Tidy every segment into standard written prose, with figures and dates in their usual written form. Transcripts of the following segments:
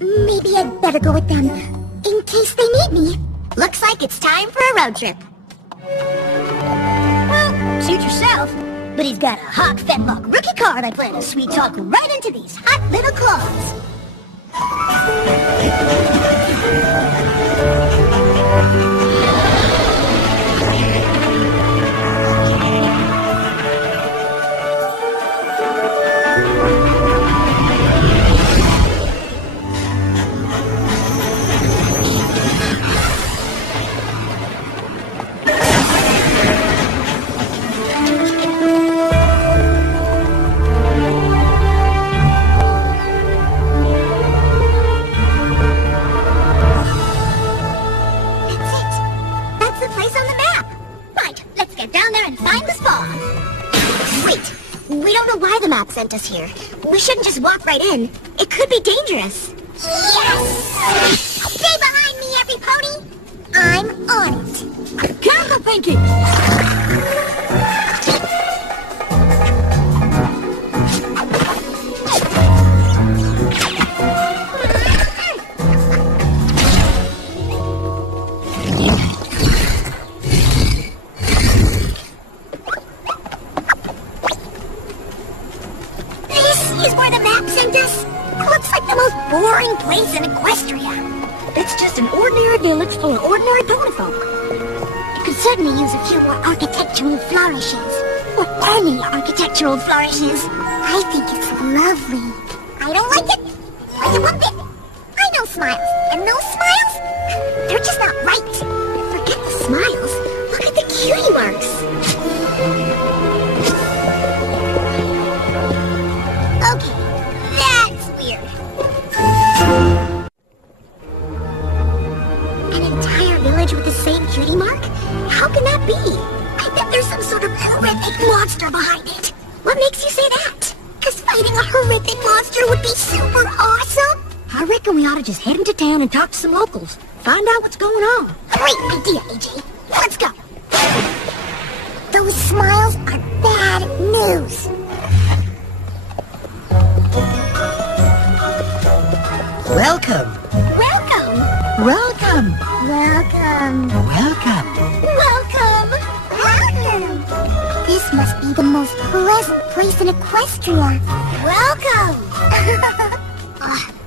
Maybe I'd better go with them, in case they need me. Looks like it's time for a road trip. Well, suit yourself. But he's got a Hawk Fetlock rookie card I plan to sweet talk right into these hot little claws. Sent us here. We shouldn't just walk right in. It could be dangerous. Yes! Stay behind me, every pony! I'm on it. Careful, Pinky! Boring place in Equestria. It's just an ordinary village full of ordinary pony folk. It could certainly use a few more architectural flourishes. Or any architectural flourishes. I think it's lovely. I don't like it. Like it one bit. I know smiles. And those smiles, they're just not right. Forget the smiles. Look at the cutie marks. Okay. That's weird. An entire village with the same cutie mark? How can that be? I bet there's some sort of horrific monster behind it. What makes you say that? Because fighting a horrific monster would be super awesome. I reckon we ought to just head into town and talk to some locals. Find out what's going on. Great idea, AJ. Let's go. Those smiles are bad news. Welcome. Welcome. Welcome. Welcome. Welcome. Welcome. Welcome. This must be the most pleasant place in Equestria. Welcome.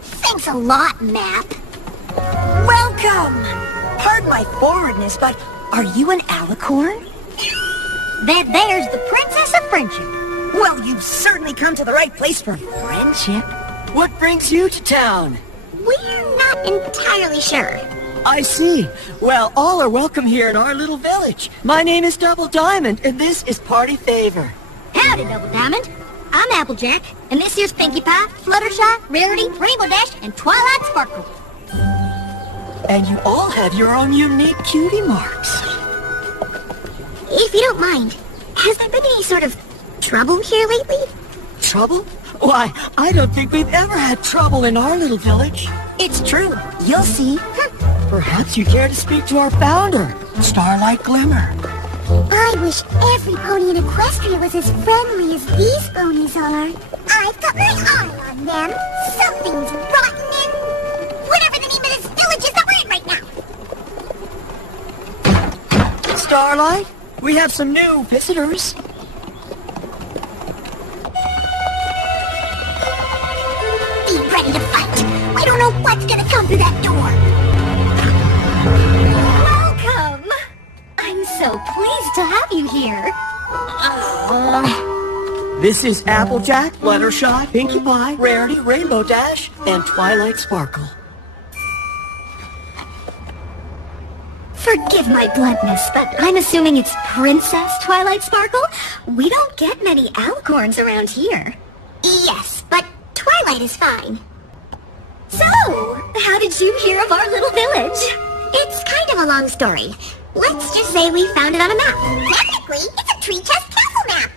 Thanks a lot, Map. Welcome. Pardon my forwardness, but are you an alicorn? There's the Princess of Friendship. Well, you've certainly come to the right place for friendship. What brings you to town? We're not entirely sure. I see. Well, all are welcome here in our little village. My name is Double Diamond, and this is Party Favor. Howdy, Double Diamond. I'm Applejack, and this here's Pinkie Pie, Fluttershy, Rarity, Rainbow Dash, and Twilight Sparkle. And you all have your own unique cutie marks. If you don't mind, has there been any sort of trouble here lately? Trouble? Why, I don't think we've ever had trouble in our little village. It's true. You'll see. Perhaps you care to speak to our founder, Starlight Glimmer. I wish every pony in Equestria was as friendly as these ponies are. I've got my eye on them. Something's rotten in whatever the name of this village is that we're in right now. Starlight, we have some new visitors. Be ready to fight. I don't know what's gonna come through that door. Welcome. I'm so pleased to have you here. This is Applejack, Fluttershy, Pinkie Pie, Rarity, Rainbow Dash, and Twilight Sparkle. Forgive my bluntness, but I'm assuming it's Princess Twilight Sparkle? We don't get many alicorns around here. Yes, but Twilight is fine. So, how did you hear of our little village? It's kind of a long story. Let's just say we found it on a map. Technically, it's a tree chest castle map.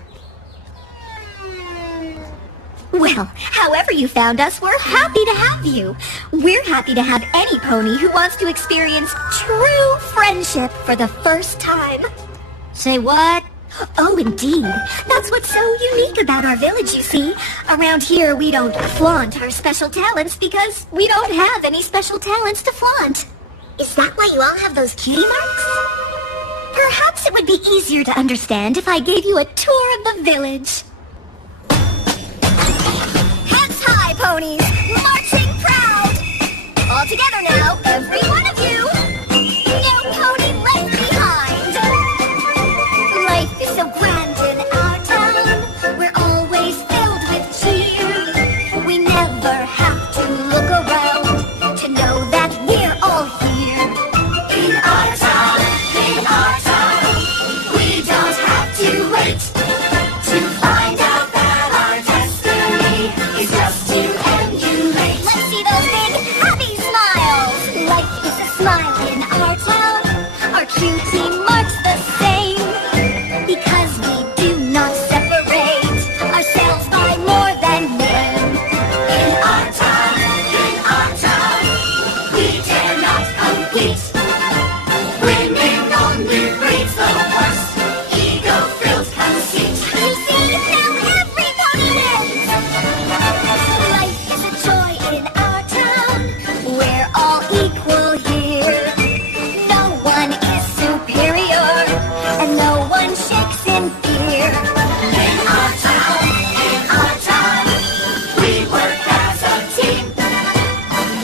Well, however you found us, we're happy to have you. We're happy to have any pony who wants to experience true friendship for the first time. Say what? Oh, indeed. That's what's so unique about our village, you see. Around here, we don't flaunt our special talents because we don't have any special talents to flaunt. Is that why you all have those cutie marks? Perhaps it would be easier to understand if I gave you a tour of the village. Heads high, ponies! Marching proud! All together now, every one of you! No pony left behind! Life is so grand in our town. We're always filled with cheer. We never have to look around to know that we're all here. In our town, we don't have to wait to find out that our destiny is just to emulate. Let's see those big happy smiles. Life is a smile in our town. Our cutie marks the same because we do not separate ourselves by more than name. In our town, we dare not compete. Winning only breeds the worst ego-filled conceit. You see, now every pony wins! Life is a joy in our town. We're all equal here. No one is superior, and no one shakes in fear. In our town, we work as a team.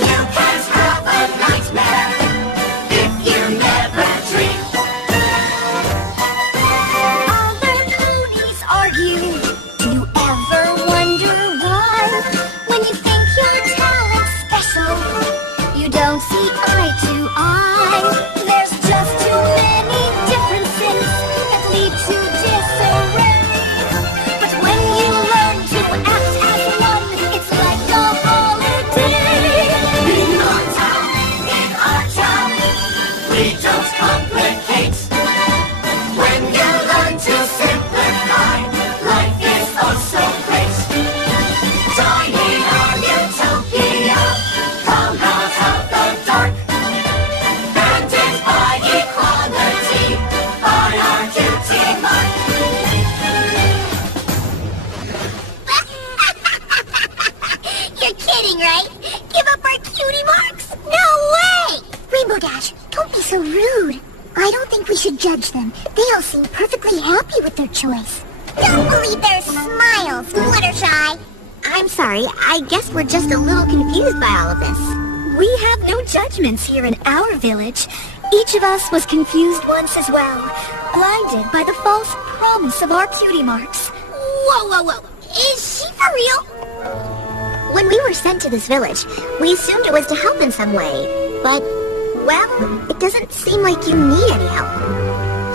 You can't have a nightmare if you never dream. Other ponies argue. Do you ever wonder why? When you think your talent's special, you don't see eye to eye. There's just too many differences that lead to disarray. But when you learn to act as one, it's like a holiday. In our town, we don't complicate. When you learn to simplify, life is oh so great. Joining our utopia, come out of the dark. Banded by equality on our cutie mark. You're kidding, right? Give up our cutie marks? No way! Rainbow Dash, don't be so rude. I don't think we should judge them. They all seem perfectly happy with their choice. Don't believe their smiles, Fluttershy. I'm sorry, I guess we're just a little confused by all of this. We have no judgments here in our village. Each of us was confused once as well, blinded by the false promise of our cutie marks. Whoa. Is she for real? When we were sent to this village, we assumed it was to help in some way. But, well, it doesn't seem like you need any help.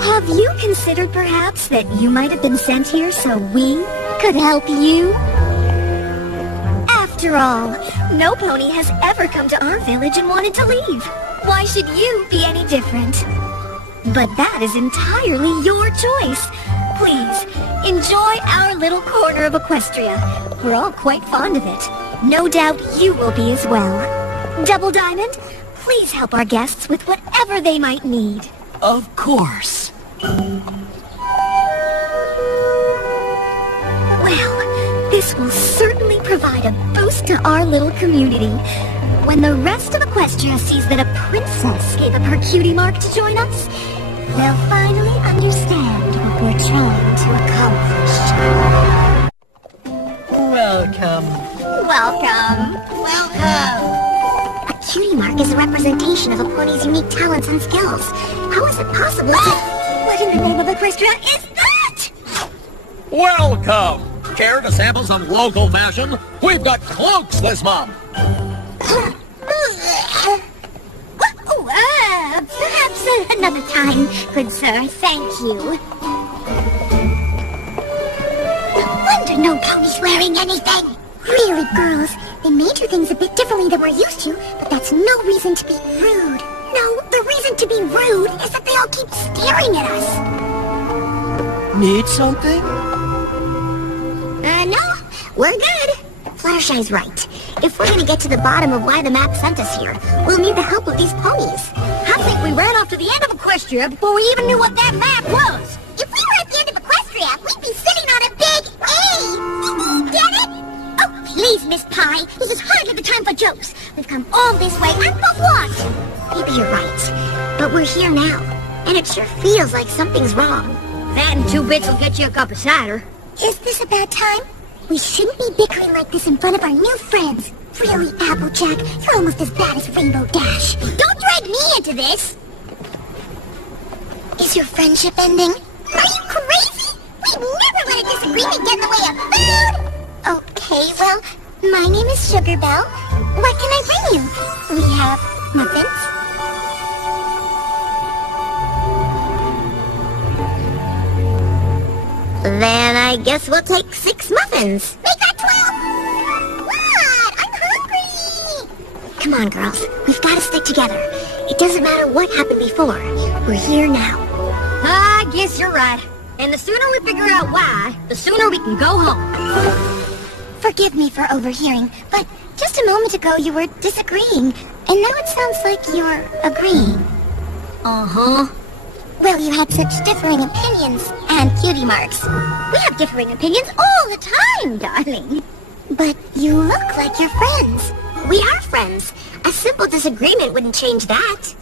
Have you considered perhaps that you might have been sent here so we could help you? After all, no pony has ever come to our village and wanted to leave. Why should you be any different? But that is entirely your choice. Please, enjoy our little corner of Equestria. We're all quite fond of it. No doubt you will be as well. Double Diamond, please help our guests with whatever they might need. Of course. Well, this will certainly provide a boost to our little community. When the rest of Equestria sees that a princess gave up her cutie mark to join us, they'll finally understand what we're trying to accomplish. Welcome. A cutie mark is a representation of a pony's unique talents and skills. How is it possible to... What in the name of Equestria is that? Welcome! Care to sample some local fashion? We've got cloaks this month! Perhaps another time, good sir. Thank you. No wonder no pony's wearing anything. Really, girls, they made your things a bit differently than we're used to, but that's no reason to be rude. No, the reason to be rude is that they all keep staring at us. Need something? No, we're good. Fluttershy's right. If we're gonna get to the bottom of why the map sent us here, we'll need the help of these ponies. I think we ran off to the end of Equestria before we even knew what that map was. If we were at the end of Equestria, get it? Oh, please, Miss Pie. This is hardly the time for jokes. We've come all this way, and for what? Maybe you're right. But we're here now, and it sure feels like something's wrong. That and 2 bits will get you a cup of cider. Is this a bad time? We shouldn't be bickering like this in front of our new friends. Really, Applejack, you're almost as bad as Rainbow Dash. Don't drag me into this! Is your friendship ending? Are you crazy? We'd never let a disagreement get in the way of food! Okay, well, my name is Sugar Belle. What can I bring you? We have muffins. Then I guess we'll take 6 muffins. Make that 12! What? I'm hungry! Come on, girls. We've got to stick together. It doesn't matter what happened before. We're here now. I guess you're right. And the sooner we figure out why, the sooner we can go home. Forgive me for overhearing, but just a moment ago you were disagreeing, and now it sounds like you're agreeing. Uh-huh. Well, you had such differing opinions and cutie marks. We have differing opinions all the time, darling. But you look like you're friends. We are friends. A simple disagreement wouldn't change that.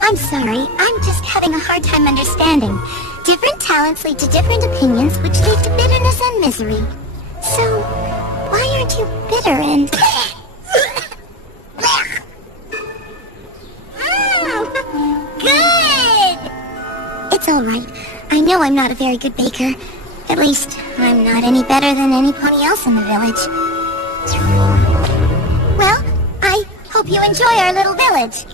I'm sorry, I'm just having a hard time understanding. Different talents lead to different opinions, which lead to bitterness and misery. So, why aren't you bitter and... Good! It's all right. I know I'm not a very good baker. At least, I'm not any better than any pony else in the village. Well, I hope you enjoy our little village.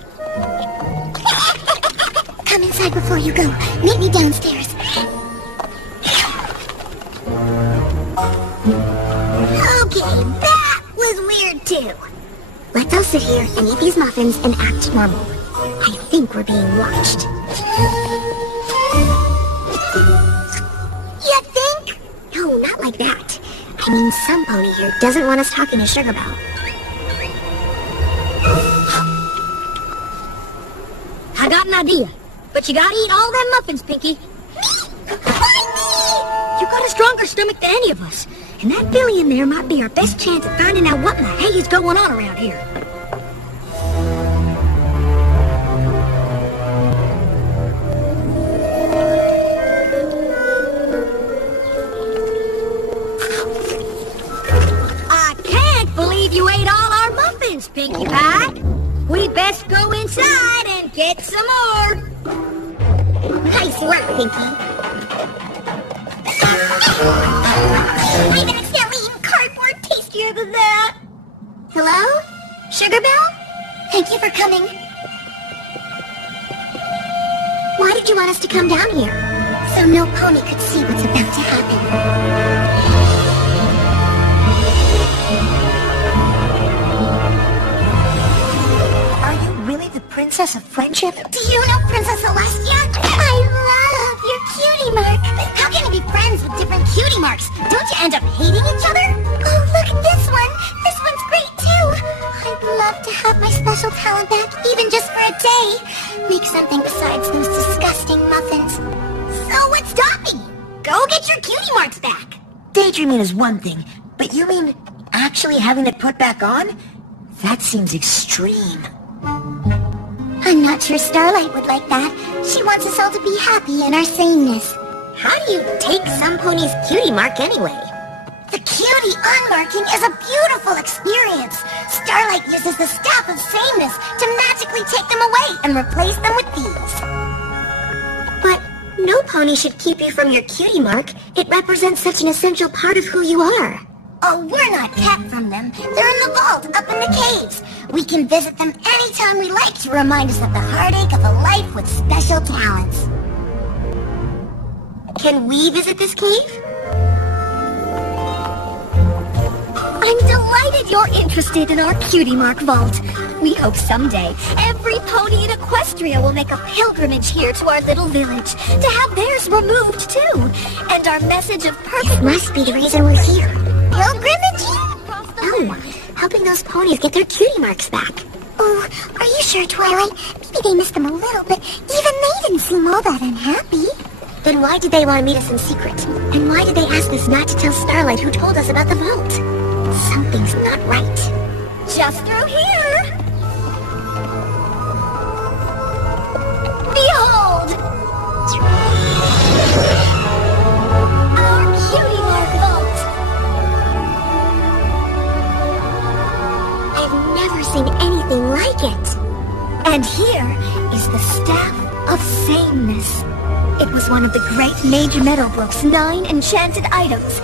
Come inside before you go. Meet me downstairs. Okay, that was weird too. Let's all sit here and eat these muffins and act normal. I think we're being watched. You think? No, not like that. I mean, some pony here doesn't want us talking to Sugar Belle. I got an idea. But you gotta eat all them muffins, Pinky. Me? You got a stronger stomach than any of us. And that Billy in there might be our best chance at finding out what in the heck is going on around here. I can't believe you ate all our muffins, Pinkie Pie. We'd best go inside and get some more. Nice work, Pinky. I've accidentally eaten cardboard tastier than that. Hello? Sugar Belle? Thank you for coming. Why did you want us to come down here? So no pony could see what's about to happen. The Princess of Friendship? Do you know Princess Celestia? I love your cutie mark. How can you be friends with different cutie marks? Don't you end up hating each other? Oh, look at this one. This one's great too. I'd love to have my special talent back, even just for a day. Make something besides those disgusting muffins. So what's stopping you? Go get your cutie marks back. Daydreaming is one thing, but you mean actually having it put back on? That seems extreme. I'm not sure Starlight would like that. She wants us all to be happy in our sameness. How do you take some pony's cutie mark anyway? The cutie unmarking is a beautiful experience. Starlight uses the staff of sameness to magically take them away and replace them with these. But no pony should keep you from your cutie mark. It represents such an essential part of who you are. Oh, we're not kept from them. They're in the vault, up in the caves. We can visit them anytime we like to remind us of the heartache of a life with special talents. Can we visit this cave? I'm delighted you're interested in our cutie mark vault. We hope someday every pony in Equestria will make a pilgrimage here to our little village to have theirs removed too. And our message of perfect Must be the reason we're here. pilgrimage? Oh, helping those ponies get their cutie marks back. Oh, are you sure, Twilight? Maybe they missed them a little, but even they didn't seem all that unhappy. Then why did they want to meet us in secret? And why did they ask us not to tell Starlight who told us about the vault? Something's not right. Just through here. Behold! Our Cutie Map vault. I've never seen anything like it. And here is the Staff of Sameness. It was one of the great Mage Meadowbrook's 9 enchanted items.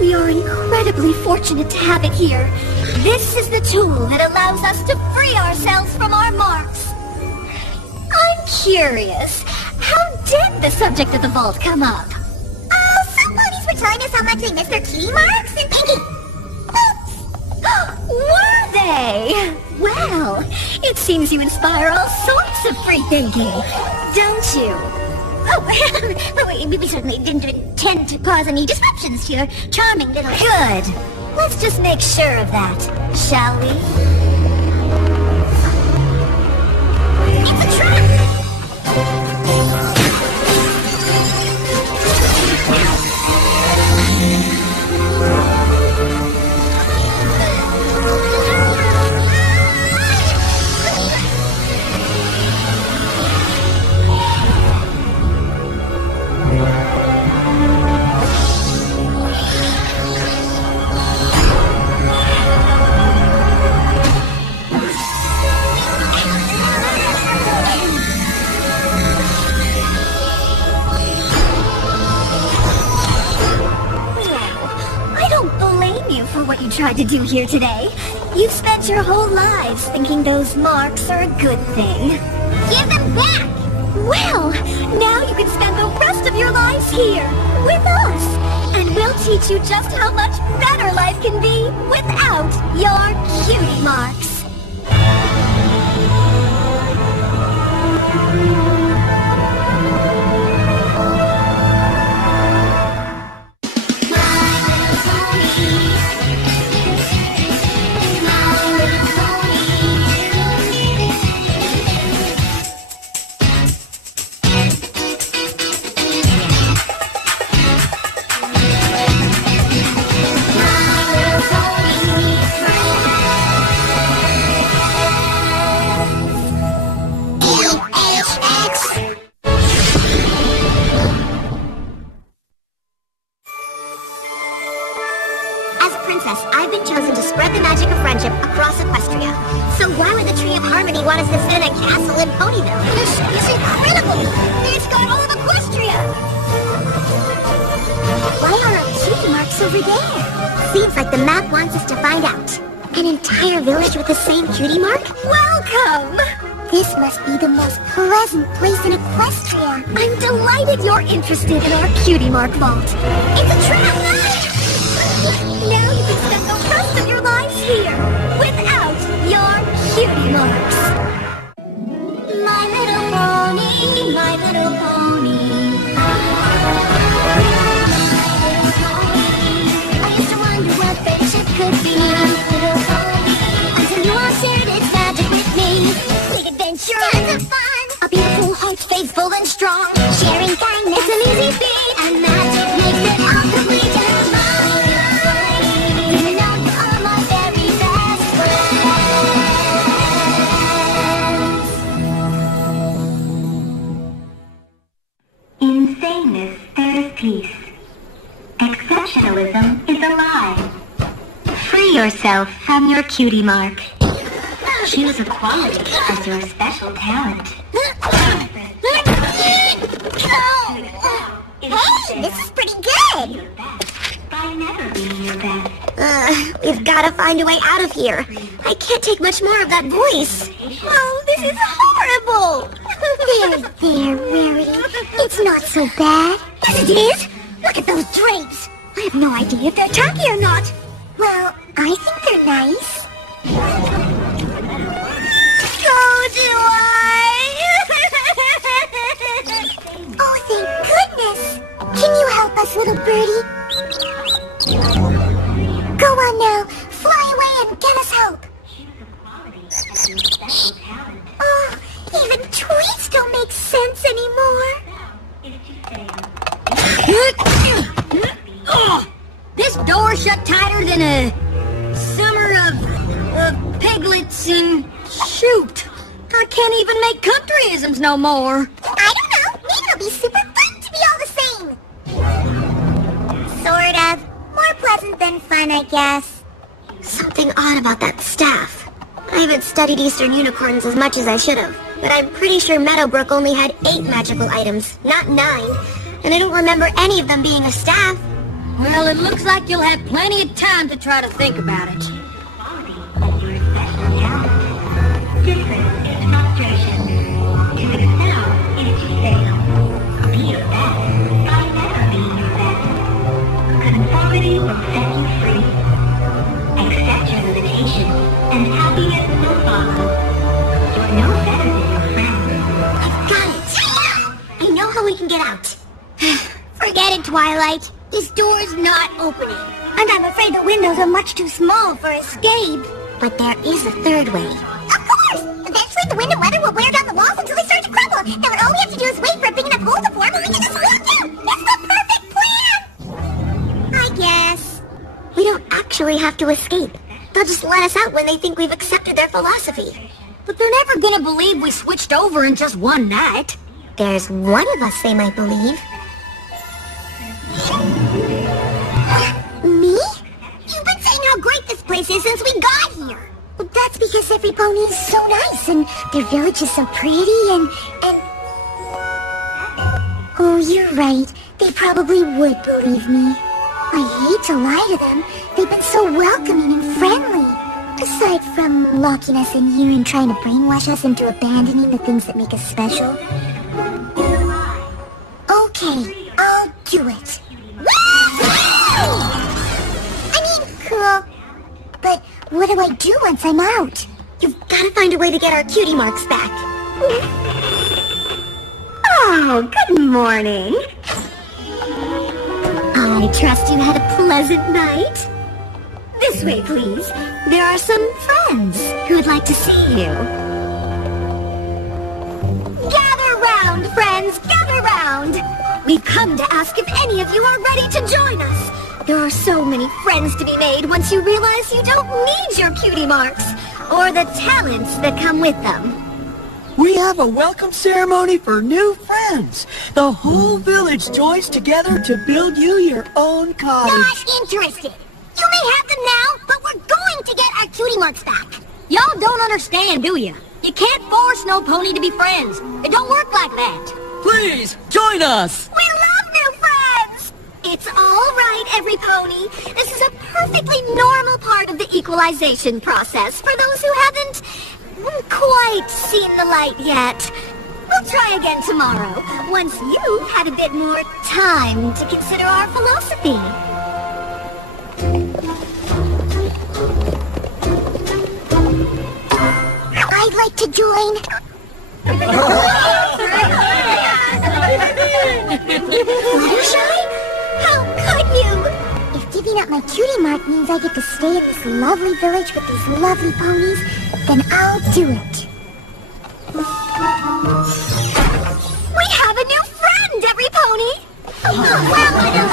We are incredibly fortunate to have it here. This is the tool that allows us to free ourselves from our marks. I'm curious, how did the subject of the vault come up? Oh, some ponies were telling us how much they miss their cutie marks and Pinky. Were they? Well, it seems you inspire all sorts of free thinking, don't you? Oh, we certainly didn't intend to cause any disruptions to your charming little... Good. Let's just make sure of that, shall we? It's a trap! What you tried to do here today. You've spent your whole lives thinking those marks are a good thing. Give them back! Well, now you can spend the rest of your lives here, with us. And we'll teach you just how much better life can be without your cutie marks. I've been chosen to spread the magic of friendship across Equestria. So why would the Tree of Harmony want us to sit in a castle in Ponyville? This is incredible! It's got all of Equestria! Why are our cutie marks over there? Seems like the map wants us to find out. An entire village with the same cutie mark? Welcome! This must be the most pleasant place in Equestria. I'm delighted you're interested in our cutie mark vault. It's a trap! Now you can spend the rest of your lives here, without your cutie marks. My little pony, my little pony. I used to wonder what friendship could be. Until you all shared its magic with me. Big adventure, tons of fun. A beautiful heart, faithful and strong. Sharing kindness, it's an easy feat. And magic makes it all complete. In sameness, there is peace. Exceptionalism is a lie. Free yourself from your cutie mark. Choose equality as your special talent. Hey, this is pretty good! By never being your best. We've got to find a way out of here. I can't take much more of that voice. Oh, this is horrible! There, Rarity. It's not so bad. Yes, it is! Look at those drapes! I have no idea if they're tacky or not. Well, I think they're nice. So do I! Oh, thank goodness! Can you help us, little birdie? Go on now. Fly away and get us help. Oh, even tweets don't make sense anymore. This door shut tighter than a summer of piglets and shoot. I can't even make countryisms no more. I don't know. Maybe it'll be super fun to be all the same. Sort of. More pleasant than fun, I guess. Something odd about that staff. I haven't studied Eastern unicorns as much as I should have, but I'm pretty sure Meadowbrook only had 8 magical items, not 9. And I don't remember any of them being a staff. Well, it looks like you'll have plenty of time to try to think about it. Conformity will set you free. Accept your limitations, and happiness will follow. You're no better than your friends. I've got it! I know how we can get out. Forget it, Twilight. This door's not opening. And I'm afraid the windows are much too small for escape. But there is a third way. Of course! Eventually the wind and weather will wear down the walls until they start to crumble. And then all we have to do is wait for a big enough hole to form and we can just walk out! It's the perfect plan! I guess. We don't actually have to escape. They'll just let us out when they think we've accepted their philosophy. But they're never gonna believe we switched over in just one night. There's one of us they might believe. Me? You've been saying how great this place is since we got here. Well, that's because every pony is so nice and their village is so pretty and... Oh, you're right. They probably would believe me. I hate to lie to them. They've been so welcoming and friendly. Aside from locking us in here and trying to brainwash us into abandoning the things that make us special. Okay, I'll do it. I mean, cool. But what do I do once I'm out? You've got to find a way to get our cutie marks back. Oh, good morning. I trust you had a pleasant night. This way, please. There are some friends who would like to see you. Gather round, friends, gather round. We've come to ask if any of you are ready to join us. There are so many friends to be made once you realize you don't need your cutie marks or the talents that come with them. We have a welcome ceremony for new friends. The whole village joins together to build you your own cottage. Not interested. You may have them now, but we're going to get our cutie marks back. Y'all don't understand, do you? You can't force no pony to be friends. It don't work like that. Please, join us! We love new friends! It's all right, every pony. This is a perfectly normal part of the equalization process for those who haven't quite seen the light yet. We'll try again tomorrow, once you've had a bit more time to consider our philosophy. I'd like to join. Fluttershy? How could you? If giving up my cutie mark means I get to stay in this lovely village with these lovely ponies, then I'll do it. We have a new friend, every pony! Well, I don't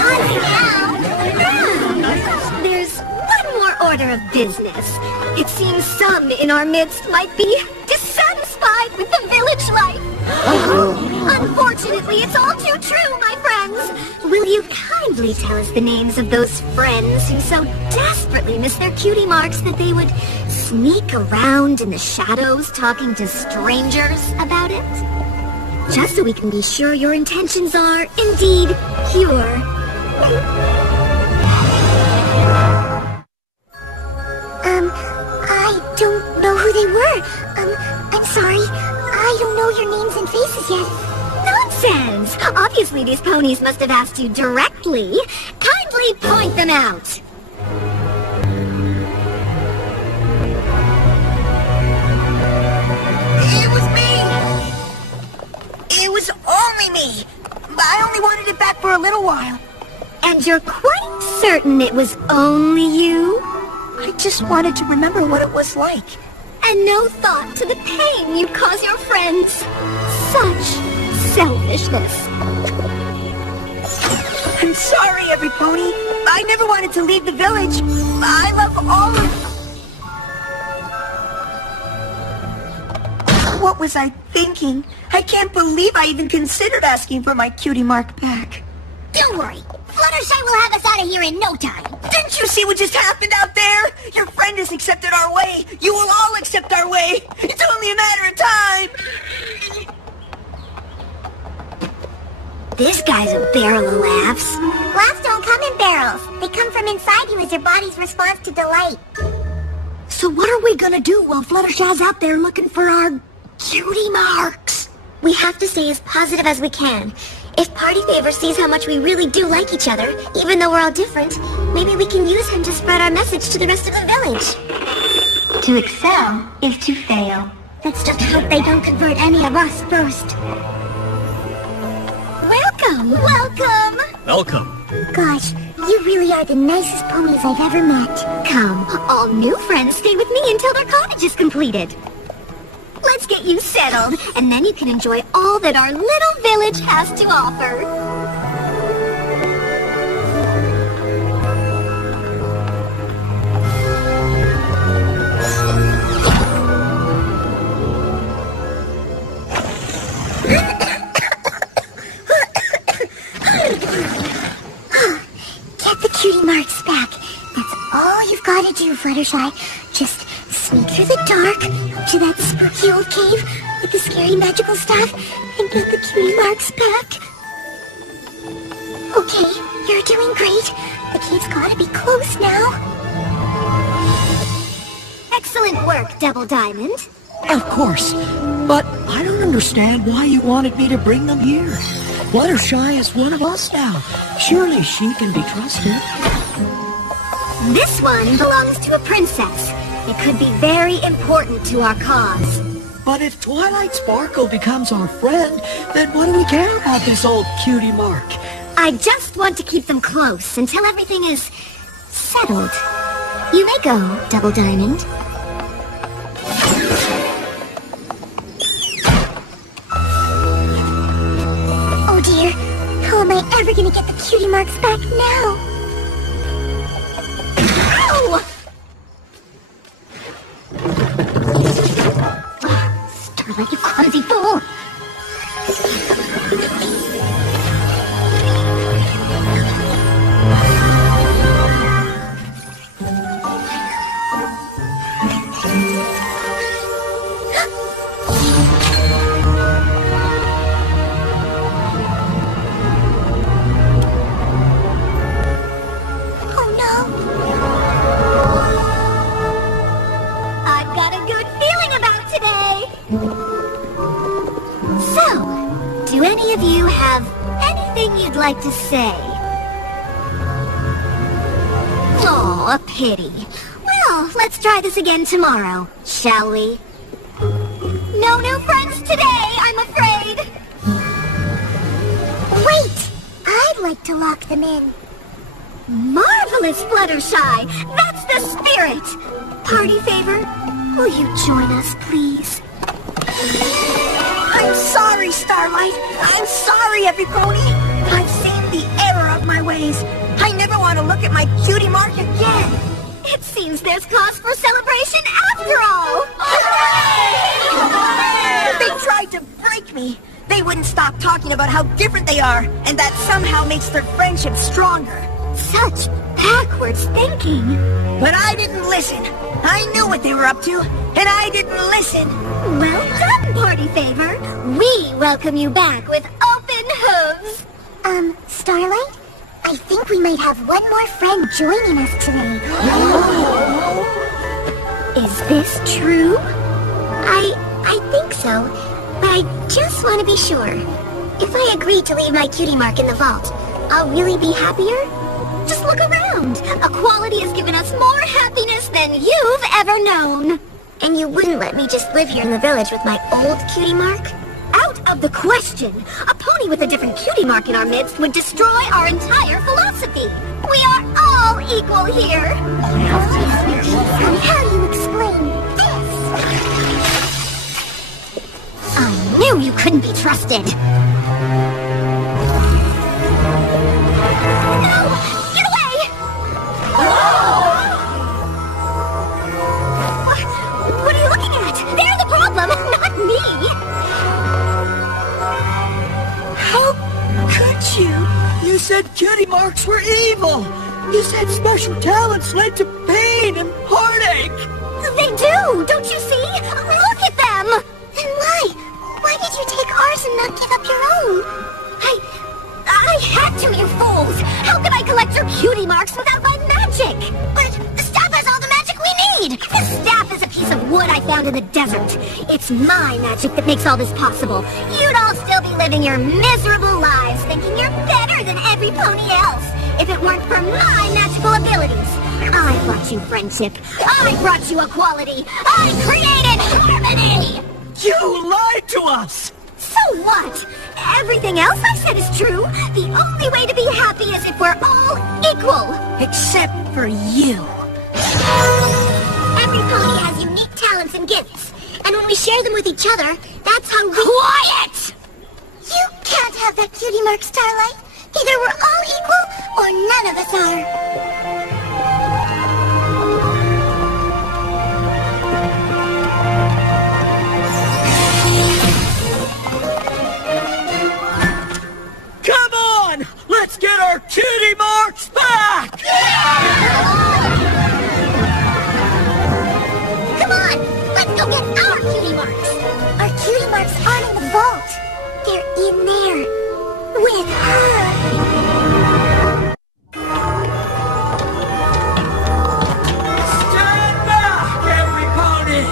now. There's one more order of business. It seems some in our midst might be dissatisfied with the village life. Unfortunately, it's all too true, my friends. Will you kindly tell us the names of those friends who so desperately miss their cutie marks that they would sneak around in the shadows talking to strangers about it? Just so we can be sure your intentions are indeed pure. I don't know who they were. I'm sorry. I don't know your names and faces yet. Nonsense! Obviously these ponies must have asked you directly. Kindly point them out. It was me! It was only me! I only wanted it back for a little while. And you're quite certain it was only you? I just wanted to remember what it was like. And no thought to the pain you cause your friends. Such selfishness. I'm sorry, every pony. I never wanted to leave the village. I love all of... What was I thinking? I can't believe I even considered asking for my cutie mark back. Don't worry. Fluttershy will have us out of here in no time. Didn't you see what just happened out there? Your friend has accepted our way. You will all accept our way. It's only a matter of time. This guy's a barrel of laughs. Laughs don't come in barrels. They come from inside you as your body's response to delight. So what are we gonna do while Fluttershy's out there looking for our cutie marks? We have to stay as positive as we can. If Party Favor sees how much we really do like each other, even though we're all different, maybe we can use him to spread our message to the rest of the village. To excel is to fail. Let's just hope they don't convert any of us first. Welcome! Welcome! Welcome. Gosh, you really are the nicest ponies I've ever met. Come, all new friends stay with me until their cottage is completed. Let's get you settled, and then you can enjoy all that our little village has to offer. Get the cutie marks back. That's all you've got to do, Fluttershy. Just sneak through the dark to that spooky old cave with the scary magical stuff and get the cutie marks back. Okay, you're doing great. The cave's gotta be close now. Excellent work, Double Diamond. Of course. But I don't understand why you wanted me to bring them here. Fluttershy is one of us now. Surely she can be trusted. This one belongs to a princess. It could be very important to our cause. But if Twilight Sparkle becomes our friend, then what do we care about this old cutie mark? I just want to keep them close until everything is settled. You may go, Double Diamond. Oh dear, how am I ever gonna get the cutie marks back now? Ow! Starlight, you clumsy fool! Oh no! I've got a good feeling about today! So, do any of you have anything you'd like to say? Oh, a pity. Well, let's try this again tomorrow, shall we? No new friends today, I'm afraid! Wait! I'd like to lock them in. Marvelous, Fluttershy! That's the spirit! Party Favor, will you join us, please? I'm sorry, Starlight. I'm sorry, every pony. I've seen the error of my ways. I never want to look at my cutie mark again. It seems there's cause for celebration after all! They tried to break me. They wouldn't stop talking about how different they are, and that somehow makes their friendship stronger. Such backwards thinking! But I didn't listen. I knew what they were up to, and I didn't listen. Well done, Party Favor! We welcome you back with open hooves! Starlight? I think we might have one more friend joining us today. Is this true? I think so, but I just want to be sure. If I agree to leave my cutie mark in the vault, I'll really be happier? Just look around! Equality has given us more happiness than you've ever known! And you wouldn't let me just live here in the village with my old cutie mark? Out of the question! A pony with a different cutie mark in our midst would destroy our entire philosophy! We are all equal here! How do you explain this? I knew you couldn't be trusted! said cutie marks were evil. You said special talents led to pain and heartache. They do, don't you see? Look at them! Then why? Why did you take ours and not give up your own? I had to, you fools! How can I collect your cutie marks without my magic? But the staff has all the magic we need! The staff is a piece of wood I found in the desert. It's my magic that makes all this possible. You'd all still be living your miserable lives thinking you're better than every pony else if it weren't for my magical abilities. I brought you friendship. I brought you equality. I created harmony! You lied to us! So what? Everything else I said is true. The only way to be happy is if we're all equal. Except for you. Every pony has unique talents and gifts. And when we share them with each other, that's how we... Quiet! You can't have that cutie mark, Starlight. Either we're all equal, or none of us are. Come on! Let's get our cutie marks back! Come on, let's go get our cutie marks. Our cutie marks aren't in the vault. They're in there. With her. Stand back, every pony!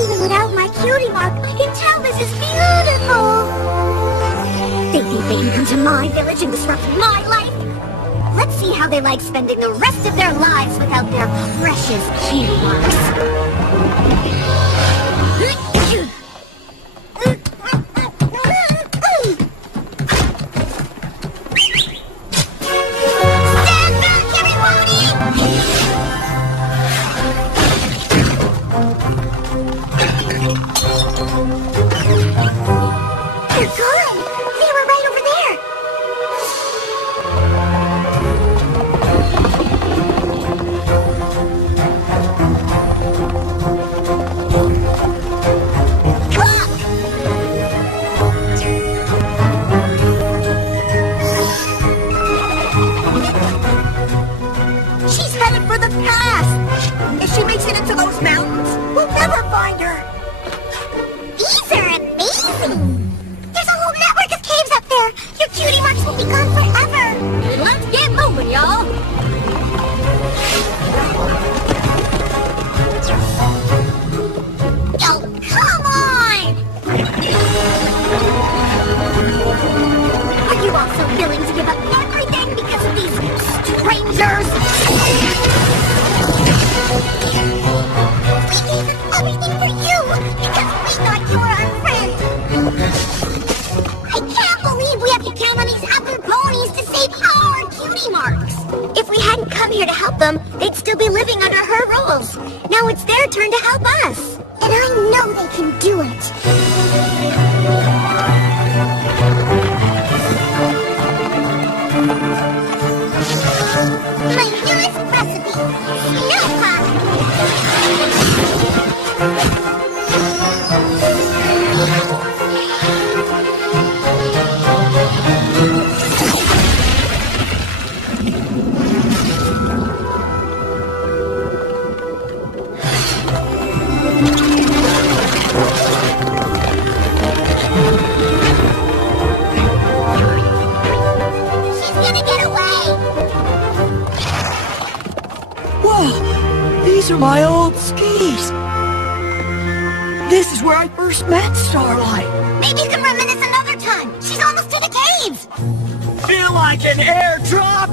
Even without my cutie mark, I can tell this is beautiful. They think they can come to my village and disrupt my life? Let's see how they like spending the rest of their lives without their precious cutie marks. Stand back, everybody! They're gone. They were right over there. She's headed for the pass! If she makes it into those mountains, we'll never find her! These are amazing! There's a whole network of caves up there! Your cutie marks will be gone forever! Let's get moving, y'all! Oh, come on! Are you all so willing to give up everything because of these strangers? We gave up everything for you because we thought you were our friend! I can't believe we have to count on these other ponies to save our cutie marks! If we hadn't come here to help them, they'd still be living under her rules. Now it's their turn to help us. And I know they can do it. My newest recipe, snow She's gonna get away. Whoa! These are my old skis! This is where I first met Starlight! Maybe you can reminisce another time. She's almost to the caves. Feel like an airdrop?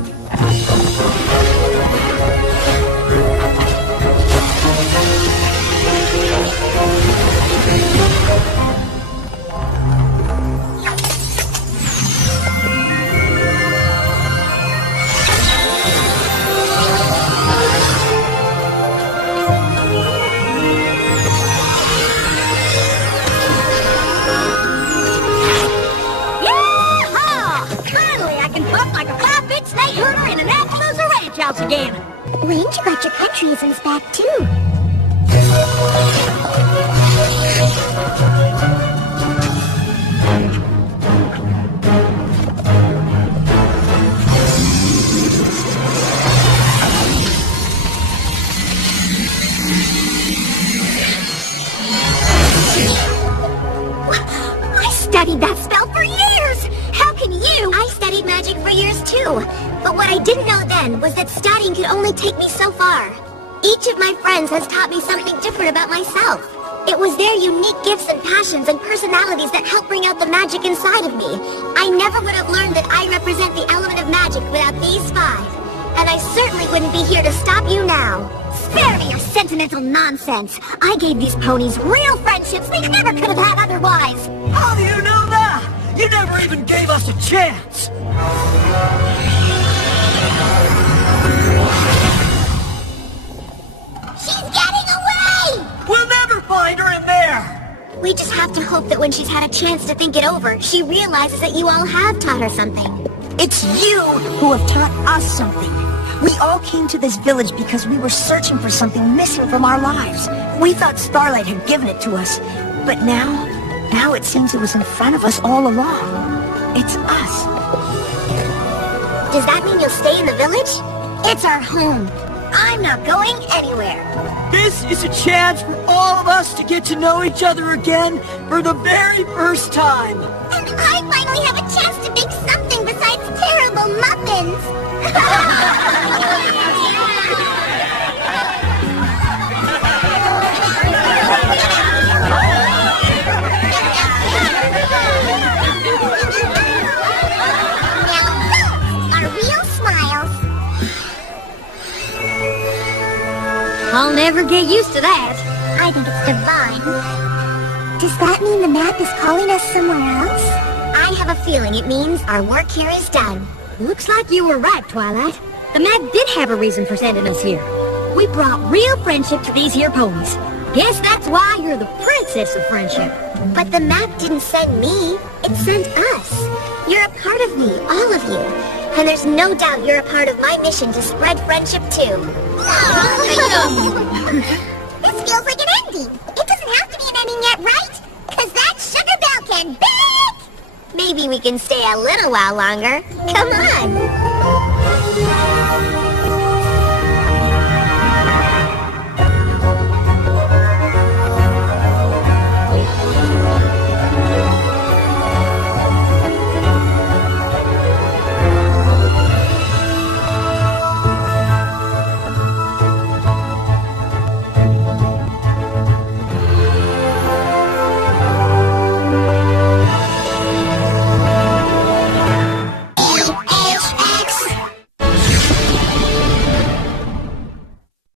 again. Ranger got your countryisms back, too. I studied that spell for years! How can you? I studied magic for years too, but what I didn't know then was that studying could only take me so far. Each of my friends has taught me something different about myself. It was their unique gifts and passions and personalities that helped bring out the magic inside of me. I never would have learned that I represent the element of magic without these 5. And I certainly wouldn't be here to stop you now. Spare me your sentimental nonsense. I gave these ponies real friendships they never could have had otherwise. How do you know that? You never even gave us a chance. She's getting away! We'll never find her in there. We just have to hope that when she's had a chance to think it over, she realizes that you all have taught her something. It's you who have taught us something. We all came to this village because we were searching for something missing from our lives. We thought Starlight had given it to us, but now it seems it was in front of us all along. It's us. Does that mean you'll stay in the village? It's our home. I'm not going anywhere. This is a chance for all of us to get to know each other again for the very first time. And I finally have a chance to make something besides terrible muffins. I'll never get used to that. I think it's divine. Does that mean the map is calling us somewhere else? I have a feeling it means our work here is done. Looks like you were right, Twilight. The map did have a reason for sending us here. We brought real friendship to these here ponies. Guess that's why you're the princess of friendship. But the map didn't send me. It sent us. You're a part of me, all of you. And there's no doubt you're a part of my mission to spread friendship too. This feels like an ending. It doesn't have to be an ending yet, right? 'Cause that sugar bell can bake! Maybe we can stay a little while longer. Come on!